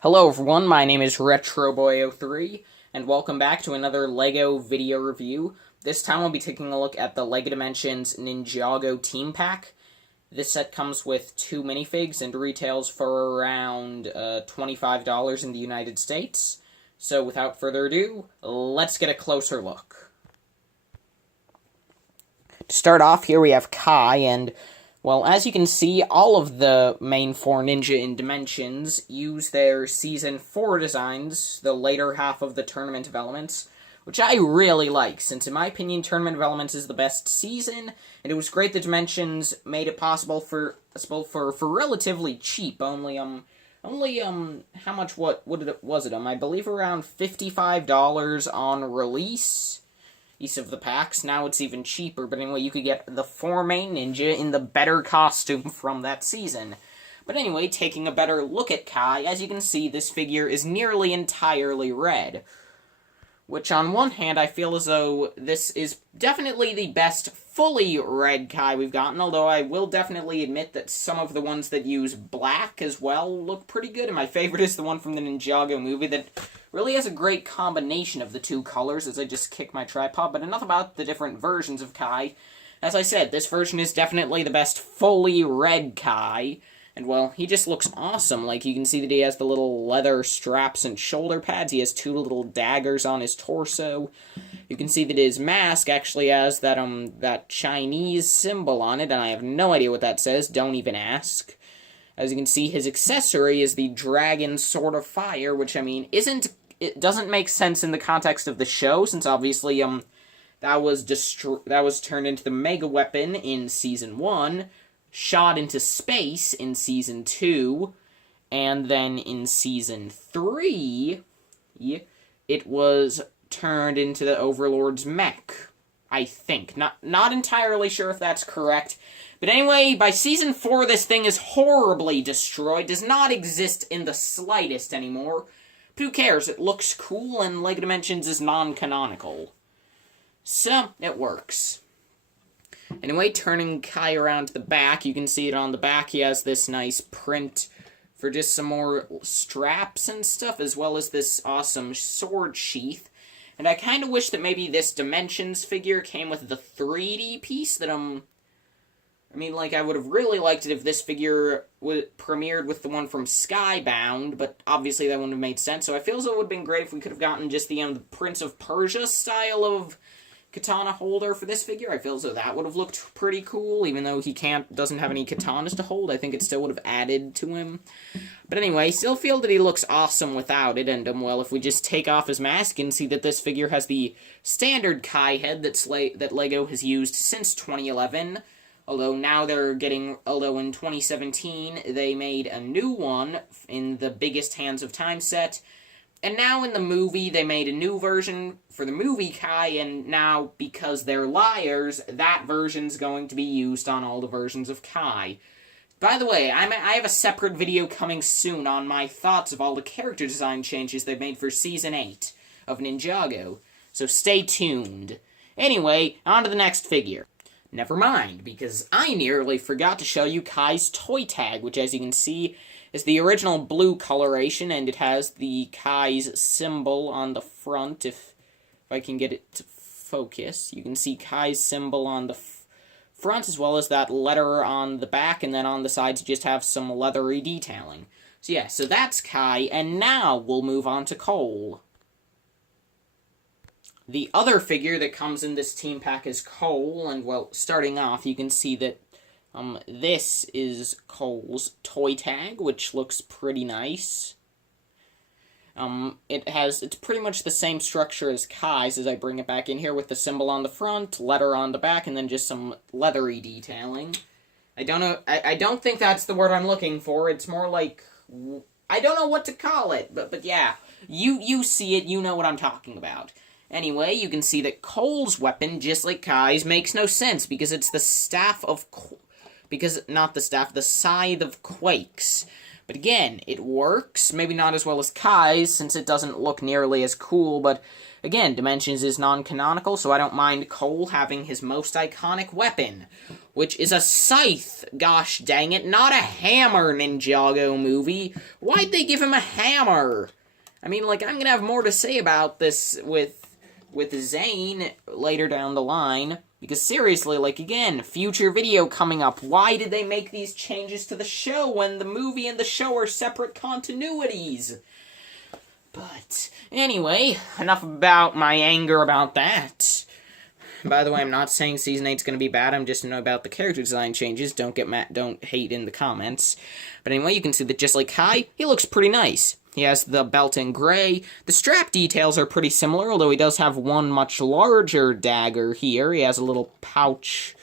Hello everyone, my name is RetroBoy03, and welcome back to another LEGO video review. This time we'll be taking a look at the LEGO Dimensions Ninjago Team Pack. This set comes with 2 minifigs and retails for around $25 in the United States. So without further ado, let's get a closer look. To start off, here we have Kai, and well, as you can see, all of the main 4 ninja in Dimensions use their Season 4 designs, the later half of the Tournament of Elements, which I really like, since in my opinion, Tournament of Elements is the best season, and it was great that Dimensions made it possible for relatively cheap, only how much, what was it, I believe around $55 on release. Each of the packs. Now it's even cheaper, but anyway, you could get the 4 main ninja in the better costume from that season. But anyway, taking a better look at Kai, as you can see, this figure is nearly entirely red. Which, on one hand, I feel as though this is definitely the best fully red Kai we've gotten, although I will definitely admit that some of the ones that use black as well look pretty good, and my favorite is the one from the Ninjago movie that really has a great combination of the 2 colors as I just kick my tripod, but enough about the different versions of Kai. As I said, this version is definitely the best fully red Kai, and well, he just looks awesome. Like, you can see that he has the little leather straps and shoulder pads, he has 2 little daggers on his torso. You can see that his mask actually has that Chinese symbol on it, and I have no idea what that says, don't even ask. As you can see, his accessory is the Dragon Sword of Fire, which, I mean, it doesn't make sense in the context of the show, since obviously, that was turned into the Mega Weapon in Season 1, shot into space in Season 2, and then in Season 3, it was turned into the Overlord's mech, I think. Not entirely sure if that's correct. But anyway, by Season 4, this thing is horribly destroyed, does not exist in the slightest anymore. But who cares? It looks cool, and LEGO Dimensions is non-canonical. So, it works. Anyway, turning Kai around to the back, you can see it on the back. He has this nice print for just some more straps and stuff, as well as this awesome sword sheath. And I kind of wish that maybe this Dimensions figure came with the 3D piece that, I mean, like, I would have really liked it if this figure premiered with the one from Skybound, but obviously that wouldn't have made sense, so I feel as though it would have been great if we could have gotten just the Prince of Persia style of katana holder for this figure. I feel as though that would have looked pretty cool, even though he doesn't have any katanas to hold. I think it still would have added to him. But anyway, still feel that he looks awesome without it, and, well, if we just take off his mask and see that this figure has the standard Kai head that LEGO has used since 2011, although in 2017, they made a new one in the Biggest Hands of Time set, and now in the movie, they made a new version for the movie Kai, and now, because they're liars, that version's going to be used on all the versions of Kai. By the way, I have a separate video coming soon on my thoughts of all the character design changes they've made for Season 8 of Ninjago, so stay tuned. Anyway, on to the next figure. Never mind, because I nearly forgot to show you Kai's toy tag, which, as you can see, is the original blue coloration, and it has the Kai's symbol on the front. If I can get it to focus, you can see Kai's symbol on the front, as well as that letter on the back, and then on the sides you just have some leathery detailing. So yeah, so that's Kai, and now we'll move on to Cole. The other figure that comes in this team pack is Cole, and, well, starting off, you can see that this is Cole's toy tag, which looks pretty nice. It's pretty much the same structure as Kai's, as I bring it back in here, with the symbol on the front, letter on the back, and then just some leathery detailing. I don't know, I don't think that's the word I'm looking for, it's more like, I don't know what to call it, but yeah, you see it, you know what I'm talking about. Anyway, you can see that Cole's weapon, just like Kai's, makes no sense, because it's the the Scythe of Quakes. But again, it works, maybe not as well as Kai's, since it doesn't look nearly as cool, but again, Dimensions is non-canonical, so I don't mind Cole having his most iconic weapon, which is a scythe. Gosh dang it, not a hammer, Ninjago movie. Why'd they give him a hammer? I mean, like, I'm gonna have more to say about this with Zane later down the line, because seriously, like, again, future video coming up. Why did they make these changes to the show when the movie and the show are separate continuities? But, anyway, enough about my anger about that. By the way, I'm not saying Season 8's gonna be bad, I'm just about the character design changes. Don't hate in the comments. But anyway, you can see that just like Kai, he looks pretty nice. He has the belt in gray. The strap details are pretty similar, although he does have one much larger dagger here. He has a little pouch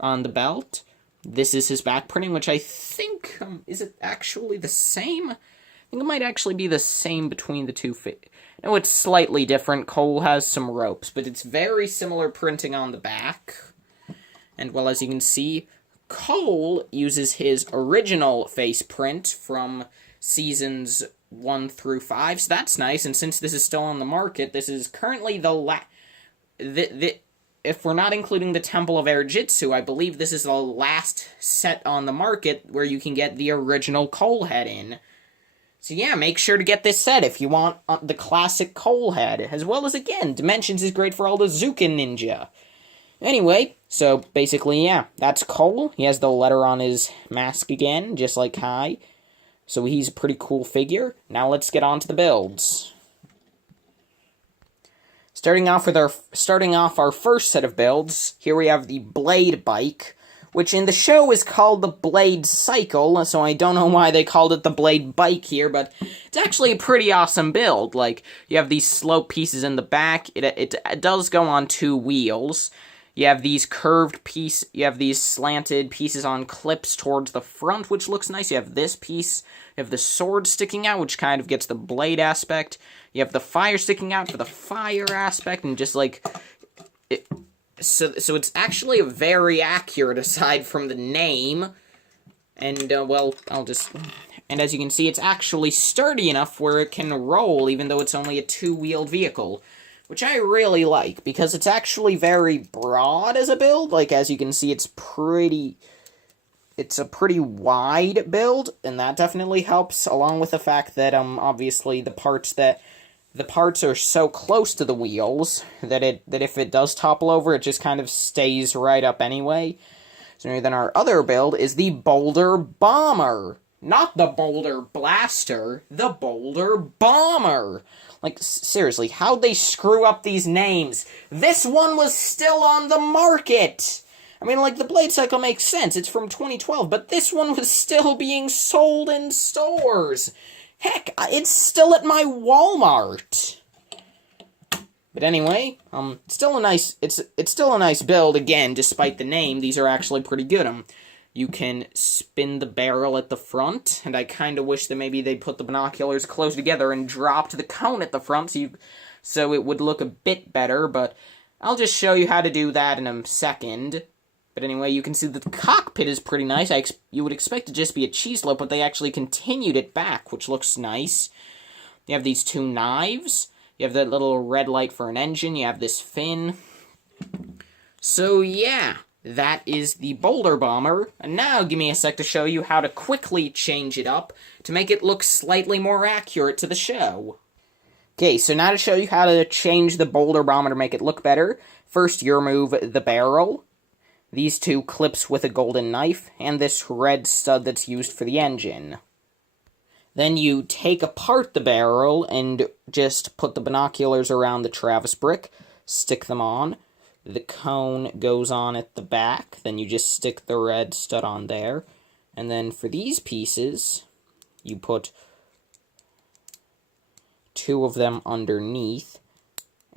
on the belt. This is his back printing, which I think, is it actually the same? I think it might actually be the same between the two. No, it's slightly different. Cole has some ropes, but it's very similar printing on the back. And, well, as you can see, Cole uses his original face print from seasons 1 through 5, so that's nice, and since this is still on the market, this is currently if we're not including the Temple of Air-Jitsu, I believe this is the last set on the market where you can get the original Cole head in. So yeah, make sure to get this set if you want the classic Cole head, as well as, again, Dimensions is great for all the Zukin Ninja. Anyway, so basically, yeah, that's Cole. He has the letter on his mask again, just like Kai. So he's a pretty cool figure. Now let's get on to the builds. Starting off our first set of builds, here we have the Blade Bike, which in the show is called the Blade Cycle, so I don't know why they called it the Blade Bike here, but it's actually a pretty awesome build. Like, you have these slope pieces in the back, it does go on 2 wheels. You have these you have these slanted pieces on clips towards the front, which looks nice. You have this piece, you have the sword sticking out, which kind of gets the blade aspect. You have the fire sticking out for the fire aspect, and just like, so it's actually very accurate aside from the name. And, well, and as you can see, it's actually sturdy enough where it can roll, even though it's only a 2-wheeled vehicle. Which I really like, because it's actually very broad as a build. Like, as you can see, it's a pretty wide build, and that definitely helps, along with the fact that, obviously, the parts are so close to the wheels that if it does topple over, it just kind of stays right up anyway. So then our other build is the Boulder Bomber. Not the Boulder Blaster, the Boulder Bomber. Like, seriously, how'd they screw up these names? This one was still on the market! I mean, like, the Blade Cycle makes sense, it's from 2012, but this one was still being sold in stores! Heck, it's still at my Walmart! But anyway, it's still a nice build, again, despite the name. These are actually pretty good. You can spin the barrel at the front, and I kind of wish that maybe they put the binoculars close together and dropped the cone at the front so it would look a bit better, but I'll just show you how to do that in a second. But anyway, you can see that the cockpit is pretty nice. You would expect it to just be a cheese loaf, but they actually continued it back, which looks nice. You have these 2 knives. You have that little red light for an engine. You have this fin. So yeah, that is the Boulder Bomber, and now give me a sec to show you how to quickly change it up to make it look slightly more accurate to the show. Okay, so now to show you how to change the Boulder Bomber to make it look better, first you remove the barrel, these 2 clips with a golden knife, and this red stud that's used for the engine. Then you take apart the barrel and just put the binoculars around the Travis brick, stick them on. The cone goes on at the back, then you just stick the red stud on there. And then for these pieces, you put 2 of them underneath,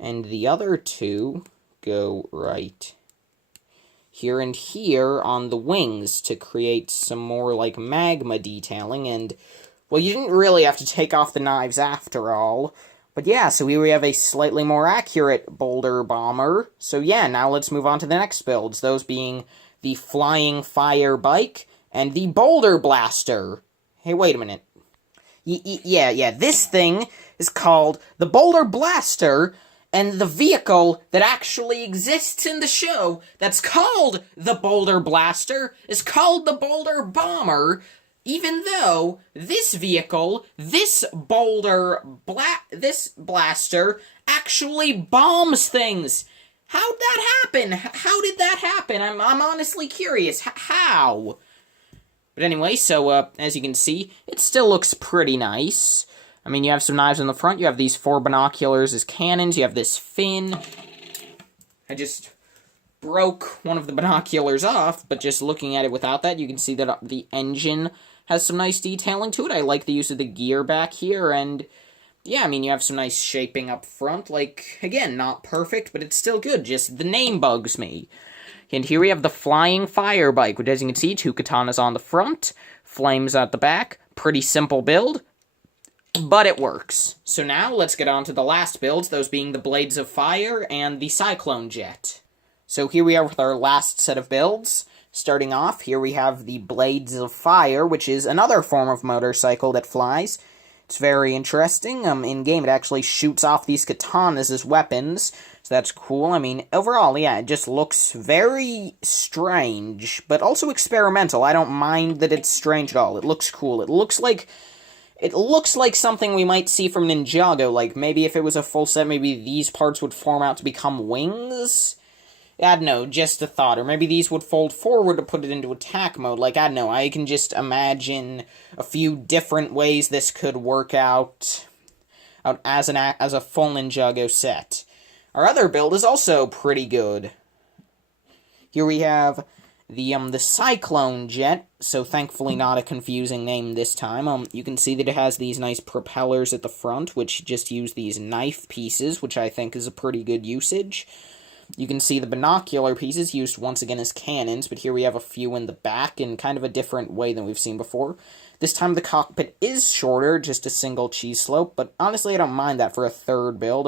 and the other 2 go right here and here on the wings to create some more, like, magma detailing, and, well, you didn't really have to take off the knives after all. But yeah, so here we have a slightly more accurate Boulder Bomber. So yeah, now let's move on to the next builds, those being the Flying Fire Bike and the Boulder Blaster. Hey, wait a minute. Yeah, this thing is called the Boulder Blaster, And the vehicle that actually exists in the show, that's called the Boulder Blaster, is called the Boulder Bomber, even though this vehicle, this blaster, actually bombs things. How'd that happen? How did that happen? I'm honestly curious. How? But anyway, so, as you can see, it still looks pretty nice. I mean, you have some knives on the front, you have these 4 binoculars as cannons, you have this fin. I just broke one of the binoculars off, but just looking at it without that, you can see that the engine has some nice detailing to it. I like the use of the gear back here, and yeah, I mean, you have some nice shaping up front. Like, again, not perfect, but it's still good. Just the name bugs me. And here we have the Flying Fire Bike, which, as you can see, 2 katanas on the front, flames at the back. Pretty simple build, but it works. So now, let's get on to the last builds, those being the Blades of Fire and the Cyclone Jet. So here we are with our last set of builds. Starting off, here we have the Blades of Fire, which is another form of motorcycle that flies. It's very interesting. In-game, it actually shoots off these katanas as weapons, so that's cool. I mean, overall, yeah, it just looks very strange, but also experimental. I don't mind that it's strange at all. It looks cool. It looks like something we might see from Ninjago. Like, maybe if it was a full set, maybe these parts would form out to become wings? I don't know, just a thought. Or maybe these would fold forward to put it into attack mode. Like, I don't know, I can just imagine a few different ways this could work out as a full Ninjago set. Our other build is also pretty good. Here we have the Cyclone Jet, so thankfully not a confusing name this time. You can see that it has these nice propellers at the front, which just use these knife pieces, which I think is a pretty good usage. You can see the binocular pieces used once again as cannons, but here we have a few in the back in kind of a different way than we've seen before. This time the cockpit is shorter, just a single cheese slope, but honestly I don't mind that for a third build.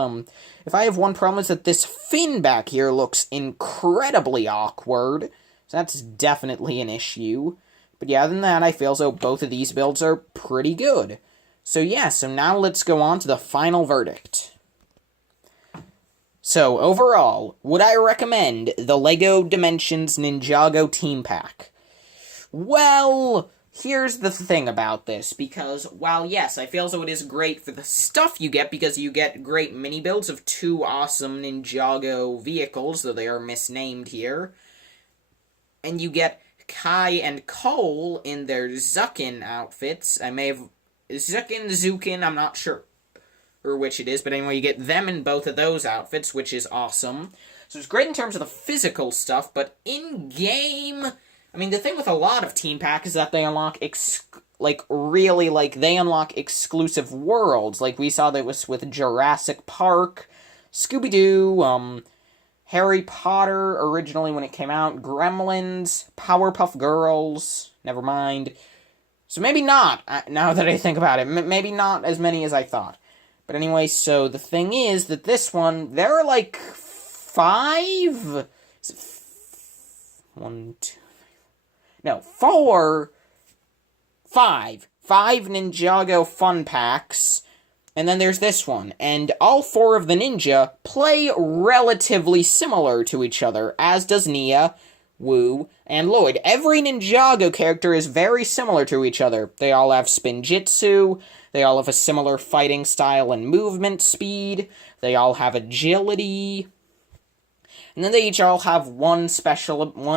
If I have one problem is that this fin back here looks incredibly awkward, so that's definitely an issue. But yeah, other than that, I feel as though both of these builds are pretty good. So yeah, so now let's go on to the final verdict. So, overall, would I recommend the LEGO Dimensions Ninjago Team Pack? Well, here's the thing about this, because while yes, I feel as though it is great for the stuff you get, because you get great mini-builds of 2 awesome Ninjago vehicles, though they are misnamed here, and you get Kai and Cole in their Zukin outfits. I may have... Zukin, I'm not sure or which it is, but anyway, you get them in both of those outfits, which is awesome. So it's great in terms of the physical stuff, but in-game, I mean, the thing with a lot of Team Pack is that they unlock, they unlock exclusive worlds. Like, we saw that was with Jurassic Park, Scooby-Doo, Harry Potter, originally when it came out, Gremlins, Powerpuff Girls, never mind. So maybe not, now that I think about it, maybe not as many as I thought. But anyway, so the thing is that this one, there are like 5? Is it 1, 2, 3, no, 4, 5. 5 Ninjago fun packs, and then there's this one. And all 4 of the ninja play relatively similar to each other, as does Nia, Wu, and Lloyd. Every Ninjago character is very similar to each other. They all have Spinjitzu, they all have a similar fighting style and movement speed, they all have agility, and then they each all have one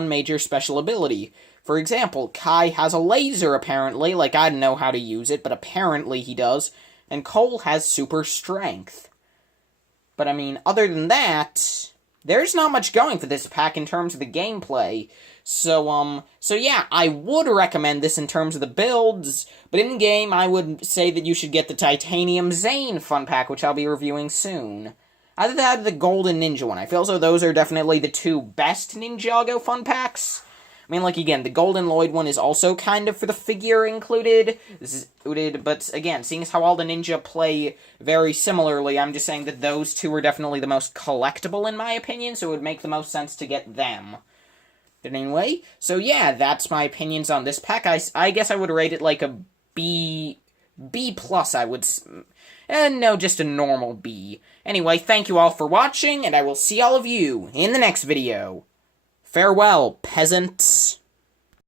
major special ability. For example, Kai has a laser, apparently. Like, I don't know how to use it, but apparently he does. And Cole has super strength. But, I mean, other than that, there's not much going for this pack in terms of the gameplay. So yeah, I would recommend this in terms of the builds, but in-game, I would say that you should get the Titanium Zane fun pack, which I'll be reviewing soon. Either that or the Golden Ninja one. I feel as though those are definitely the 2 best Ninjago fun packs. I mean, like, again, the Golden Lloyd one is also kind of for the figure included, but again, seeing as how all the ninja play very similarly, I'm just saying that those 2 are definitely the most collectible in my opinion, so it would make the most sense to get them. But anyway, so yeah, that's my opinions on this pack. I guess I would rate it like a B B+, I would no, just a normal B. Anyway, thank you all for watching, and I will see all of you in the next video. Farewell, peasants.